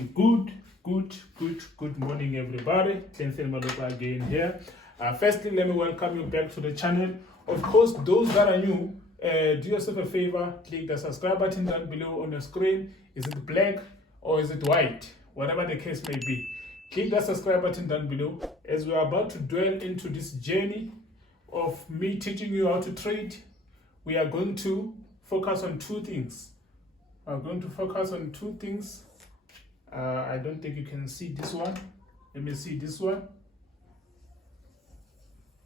morning. Good morning, everybody. Clinton Maluka again here. Firstly, let me welcome you back to the channel. Of course, those that are new, do yourself a favor, click the subscribe button down below on your screen. Is it black or is it white? Whatever the case may be, click the subscribe button down below as we are about to dwell into this journey of me teaching you how to trade. We are going to focus on two things. I don't think you can see this one. Let me see this one.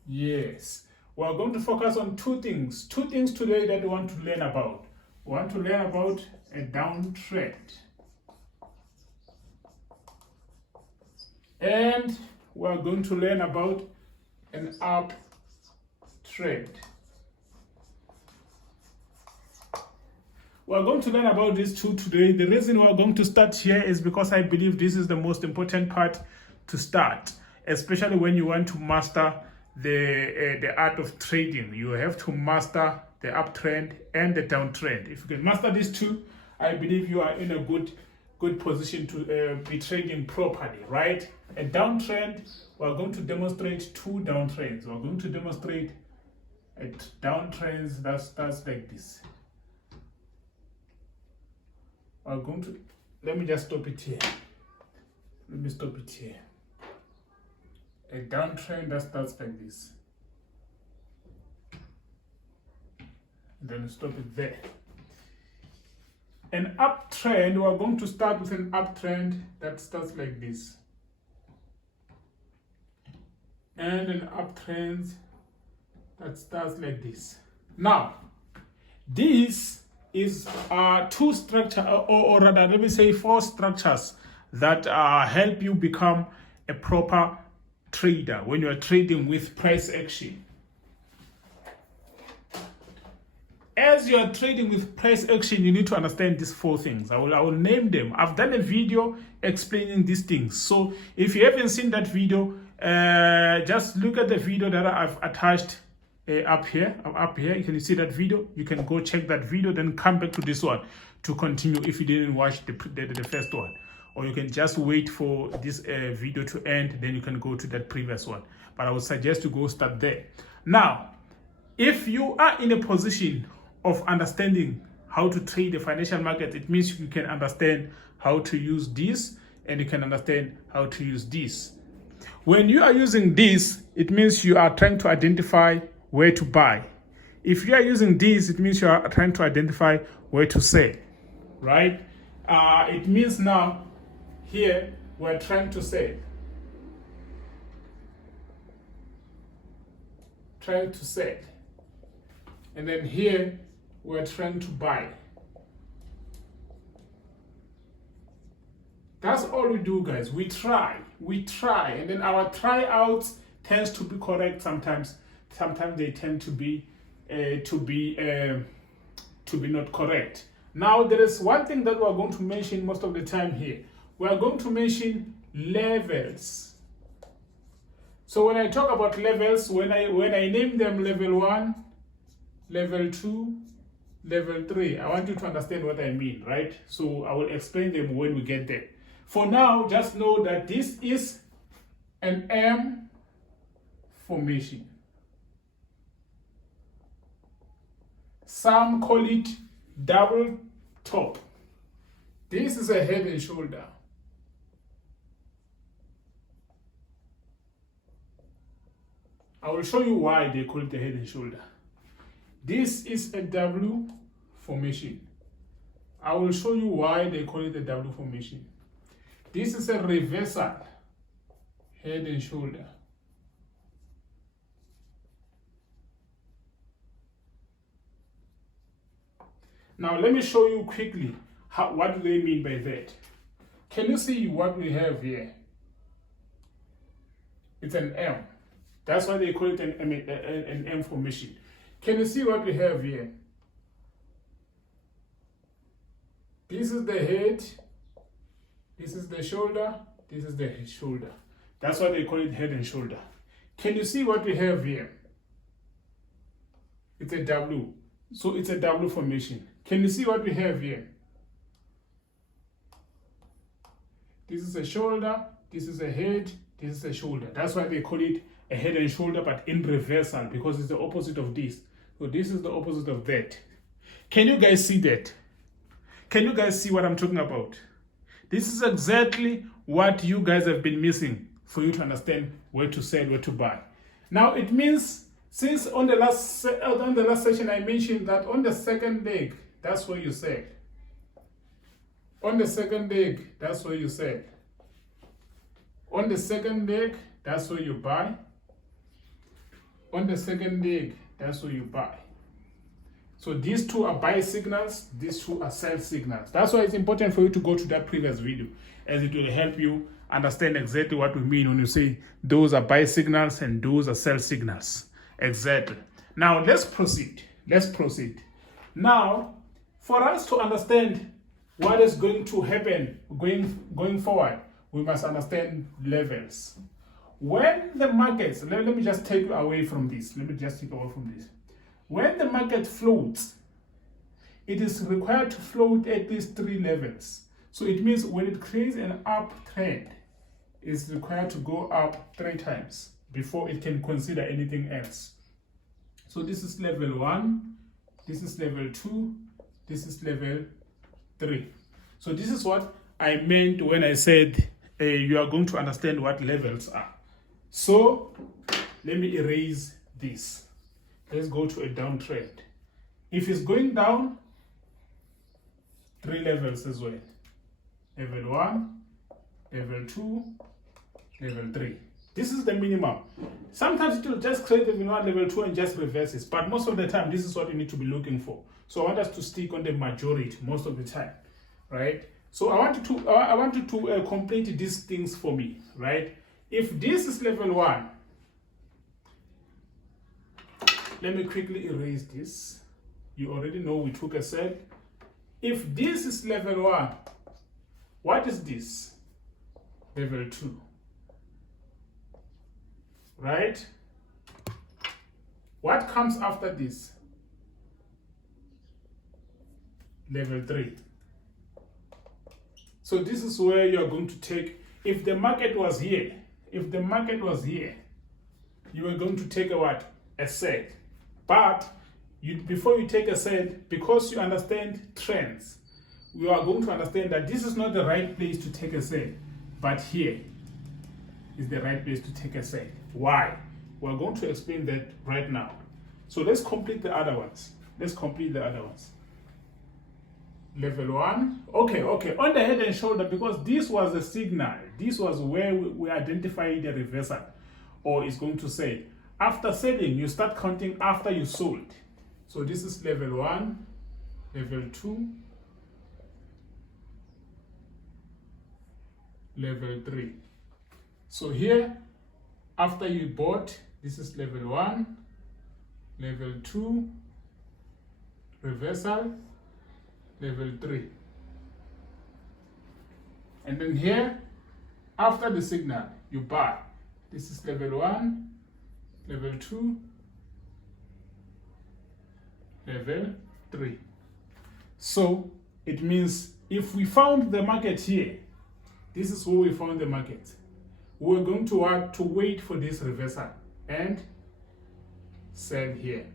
Yes. We are going to focus on two things. Two things today that we want to learn about. We want to learn about a downtrend. And we are going to learn about an uptrend. We are going to learn about these two today. The reason we are going to start here is because I believe this is the most important part to start, especially when you want to master the art of trading. You have to master the uptrend and the downtrend. If you can master these two, I believe you are in a good position to be trading properly, right? A downtrend, we are going to demonstrate two downtrends. We are going to demonstrate a downtrend that starts like this. We're going to, let me just stop it here. Let me stop it here. A downtrend that starts like this. Then stop it there. An uptrend, we're going to start with an uptrend that starts like this. And an uptrend that starts like this. Now, this is two structures, or rather, let me say four structures that help you become a proper trader when you are trading with price action. As you are trading with price action, you need to understand these four things. I will name them. I've done a video explaining these things. So if you haven't seen that video, just look at the video that I've attached up here. You can see that video. You can go check that video, then come back to this one to continue if you didn't watch the first one. Or you can just wait for this video to end, then you can go to that previous one. But I would suggest you go start there. Now, if you are in a position of understanding how to trade the financial market, it means you can understand how to use this and you can understand how to use this. When you are using this, it means you are trying to identify where to buy. If you are using this, it means you are trying to identify where to sell, right? It means now here we're trying to sell. And then here we're trying to buy. That's all we do, guys. We try, and then our tryouts tends to be correct sometimes. Sometimes they tend to be not correct. Now there is one thing that we're going to mention most of the time here. We are going to mention levels. So when I talk about levels, when I name them level 1, level 2, level 3, I want you to understand what I mean, right? So I will explain them when we get there. For now, just know that this is an M formation. Some call it double top. This is a head and shoulder. I will show you why they call it a head and shoulder. This is a W formation. I will show you why they call it a W formation. This is a reversal head and shoulder. Now let me show you quickly what do they mean by that. Can you see what we have here? It's an M. That's why they call it an M formation. Can you see what we have here? This is the head, this is the shoulder, this is the shoulder. That's why they call it head and shoulder. Can you see what we have here? It's a W. So it's a W formation. Can you see what we have here? This is a shoulder, this is a head, this is a shoulder. That's why they call it a head and shoulder, but in reversal, because it's the opposite of this. So this is the opposite of that. Can you guys see that? Can you guys see what I'm talking about? This is exactly what you guys have been missing for you to understand where to sell, where to buy. Now it means, since on the last session I mentioned that on the second leg, that's where you sell. On the second leg, that's where you sell. On the second leg, that's where you buy. On the second leg, that's where you buy. So these two are buy signals, these two are sell signals. That's why it's important for you to go to that previous video, as it will help you understand exactly what we mean when you say those are buy signals and those are sell signals. Exactly. Now let's proceed. Let's proceed. Now, for us to understand what is going to happen going forward, we must understand levels. When the markets, let me just take you away from this. Let me just take away from this. When the market floats, it is required to float at least 3 levels. So it means when it creates an uptrend, it's required to go up 3 times before it can consider anything else. So this is level 1, this is level 2, this is level 3. So this is what I meant when I said you are going to understand what levels are. So let me erase this. Let's go to a downtrend. If it's going down, 3 levels as well. Level 1, level 2, level 3. This is the minimum. Sometimes it will just create level 1, level 2 and just reverses. But most of the time, this is what you need to be looking for. So I want us to stick on the majority most of the time, right? So I want you to complete these things for me, right? If this is level 1, let me quickly erase this. You already know we took a sell. If this is level 1, what is this? Level 2. Right? What comes after this? Level 3. So this is where you are going to take, if the market was here, you are going to take a what? A sell. But before you take a sell, because you understand trends, you are going to understand that this is not the right place to take a sell, but here is the right place to take a sell. Why? We're going to explain that right now. So let's complete the other ones. Level 1. Okay. On the head and shoulder, because this was a signal. This was where we identified the reversal, or it's going to say. After selling, you start counting after you sold. So this is level 1, level 2, level 3. So here, after you bought, this is level 1, level 2, reversal, level 3. And then here, after the signal, you buy. This is level 1, level 2, level 3. So it means if we found the market here, this is where we found the market. We're going to wait for this reversal and sell here.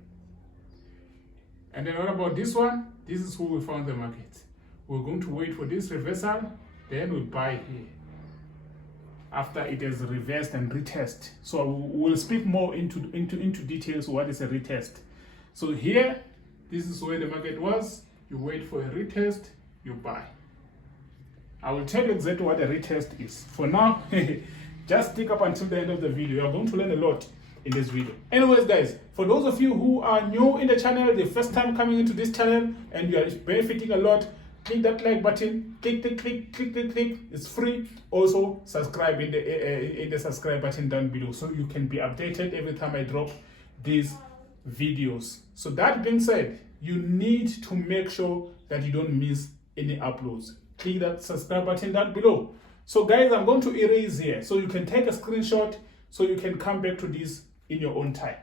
And then what about this one? This is where we found the market. We're going to wait for this reversal, then we buy here after it has reversed and retest. So we'll speak more into details what is a retest. So here, this is where the market was. You wait for a retest, you buy. I will tell you exactly what a retest is. For now, just stick up until the end of the video. You are going to learn a lot in this video. Anyways, guys, for those of you who are new in the channel, the first time coming into this channel, and you are benefiting a lot, click that like button, click. It's free. Also, subscribe in the subscribe button down below so you can be updated every time I drop these videos. So that being said, you need to make sure that you don't miss any uploads. Click that subscribe button down below. So guys, I'm going to erase here so you can take a screenshot so you can come back to this in your own time.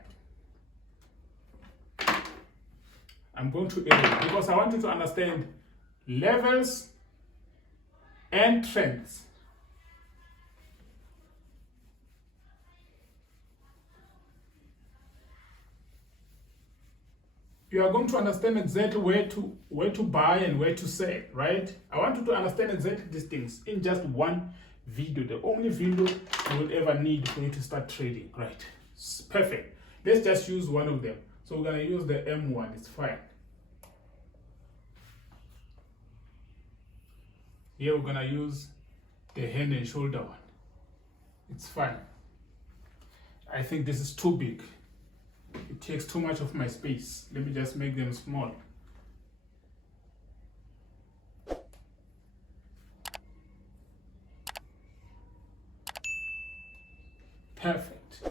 I'm going to erase because I want you to understand levels and trends. you are going to understand exactly where to buy and where to sell, right? I want you to understand exactly these things in just one video, the only video you will ever need for you to start trading, right? It's perfect. Let's just use one of them. So we're going to use the M1, it's fine. Here we're going to use the hand and shoulder one. It's fine. I think this is too big. It takes too much of my space. Let me just make them small. Perfect.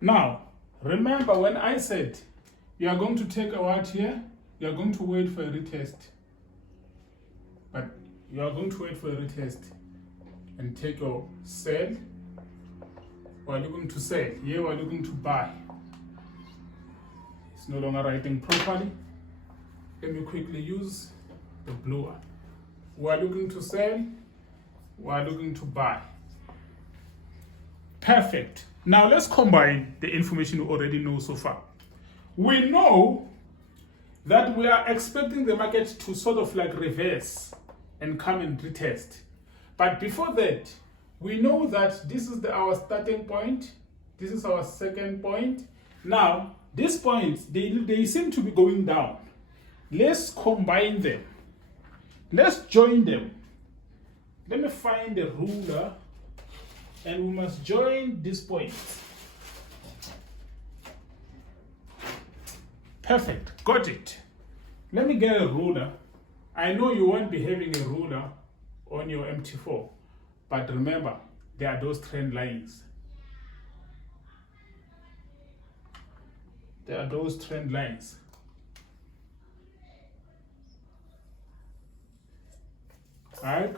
Now, remember when I said you are going to take a what here? You are going to wait for a retest. But you are going to wait for a retest and take your sell. We're looking to sell. Here we're looking to buy. It's no longer writing properly. Let me quickly use the blue one. We're looking to sell. We're looking to buy. Perfect. Now let's combine the information we already know so far. We know that we are expecting the market to sort of like reverse and come and retest. But before that, we know that this is our starting point. This is our second point. Now, these points, they seem to be going down. Let's combine them. Let's join them. Let me find a ruler, and we must join these points. Perfect, got it. Let me get a ruler. I know you won't be having a ruler on your MT4, but remember, there are those trend lines. There are those trend lines. Right?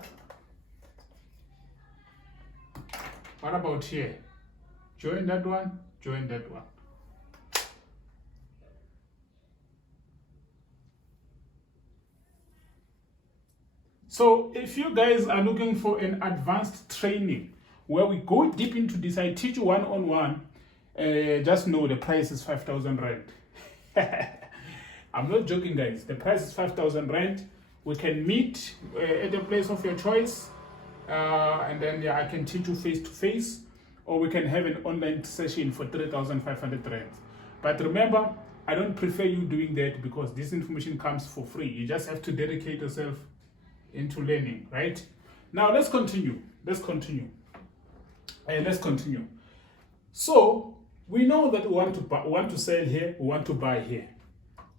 What about here? Join that one, join that one. So if you guys are looking for an advanced training where we go deep into this, I teach you one-on-one, just know the price is 5,000 Rand. I'm not joking, guys. The price is 5,000 Rand. We can meet at a place of your choice, and then I can teach you face-to-face, or we can have an online session for 3,500 Rand. But remember, I don't prefer you doing that because this information comes for free. You just have to dedicate yourself into learning, right? Now let's continue. Let's continue. So we know that we want to sell here, we want to buy here.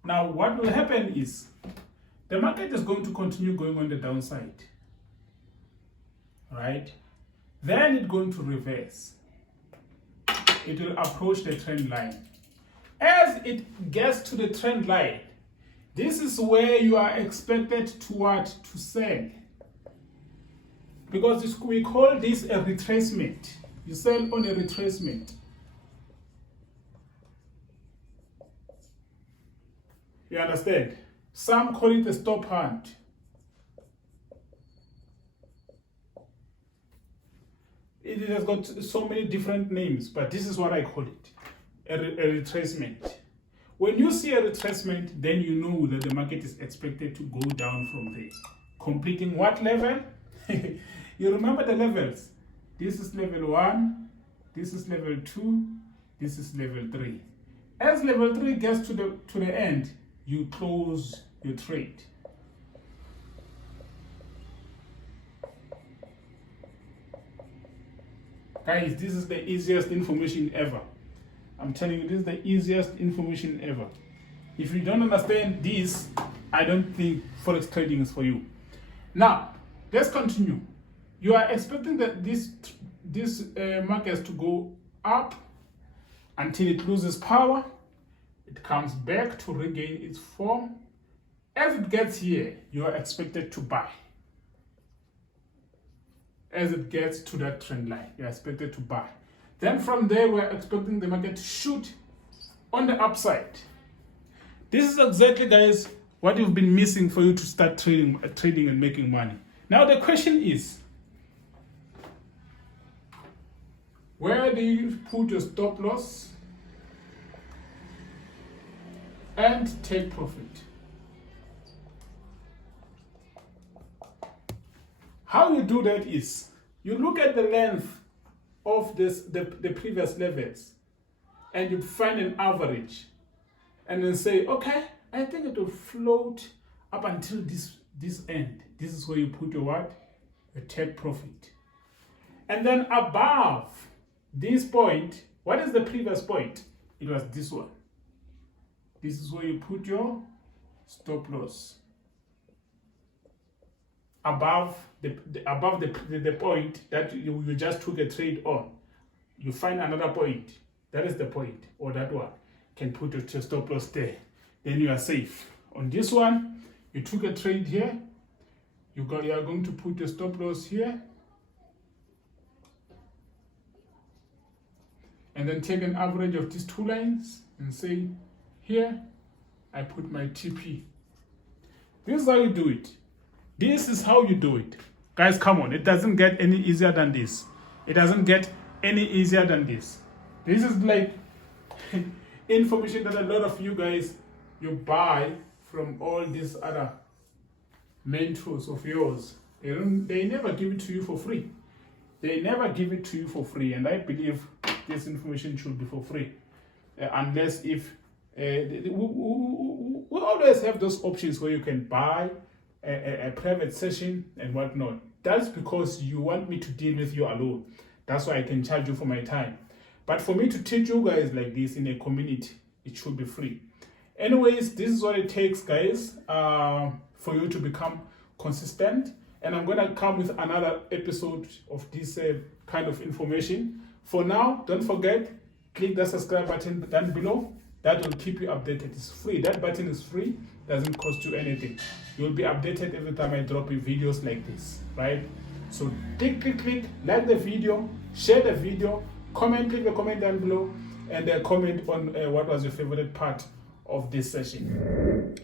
Now what will happen is the market is going to continue going on the downside, right? Then it's going to reverse. It will approach the trend line. As it gets to the trend line, this is where you are expected to what? To sell. Because we call this a retracement. You sell on a retracement. You understand? Some call it a stop hunt. It has got so many different names, but this is what I call it, a retracement. When you see a retracement, then you know that the market is expected to go down from there. Completing what level? You remember the levels. This is level 1, this is level 2, this is level 3. As level 3 gets to the end, you close your trade. Guys, this is the easiest information ever. I'm telling you, this is the easiest information ever. If you don't understand this, I don't think Forex trading is for you. Now, let's continue. You are expecting that this market to go up until it loses power. It comes back to regain its form. As it gets here, you are expected to buy. As it gets to that trend line, you are expected to buy. Then from there, we're expecting the market to shoot on the upside. This is exactly, guys, what you've been missing for you to start trading and making money. Now the question is, where do you put your stop loss? and take profit. How you do that is you look at the length of the previous levels and you find an average and then say, okay, I think it will float up until this end. This is where you put your what? Your take profit. And then above this point, what is the previous point? It was this one. This is where you put your stop loss. Above the point that you just took a trade on, you find another point. That is the point, or that one. Can put your stop loss there. Then you are safe. On this one, you took a trade here. You are going to put your stop loss here. And then take an average of these two lines and say, here, I put my TP. This is how you do it. This is how you do it. Guys, come on. It doesn't get any easier than this. It doesn't get any easier than this. This is like information that a lot of you guys, you buy from all these other mentors of yours. They never give it to you for free. They never give it to you for free. And I believe this information should be for free. Unless if we always have those options where you can buy a private session and whatnot. That's because you want me to deal with you alone. That's why I can charge you for my time. But for me to teach you guys like this in a community, it should be free. Anyways, this is what it takes, guys, for you to become consistent. And I'm going to come with another episode of this kind of information. For now, don't forget, click the subscribe button down below. That will keep you updated. It's free. That button is free. Doesn't cost you anything. You'll be updated every time I drop you videos like this, right? So click, like the video, share the video, comment, leave a comment down below, and comment on what was your favorite part of this session.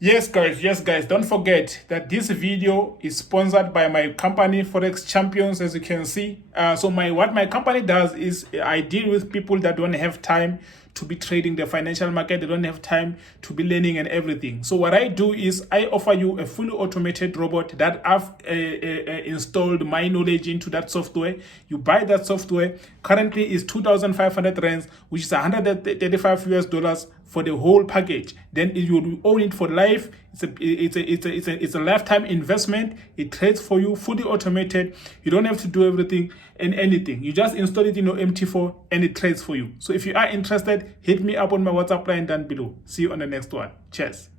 Yes guys, don't forget that this video is sponsored by my company Forex Champions, as you can see. What my company does is I deal with people that don't have time to be trading the financial market. They don't have time to be learning and everything. So what I do is I offer you a fully automated robot that I've installed my knowledge into that software. You buy that software. Currently is 2,500 rands, which is $135 for the whole package. Then you will own it for life. It's a lifetime investment. It trades for you, fully automated. You don't have to do everything and anything. You just install it in your MT4 and it trades for you. So if you are interested, hit me up on my WhatsApp line down below. See you on the next one. Cheers.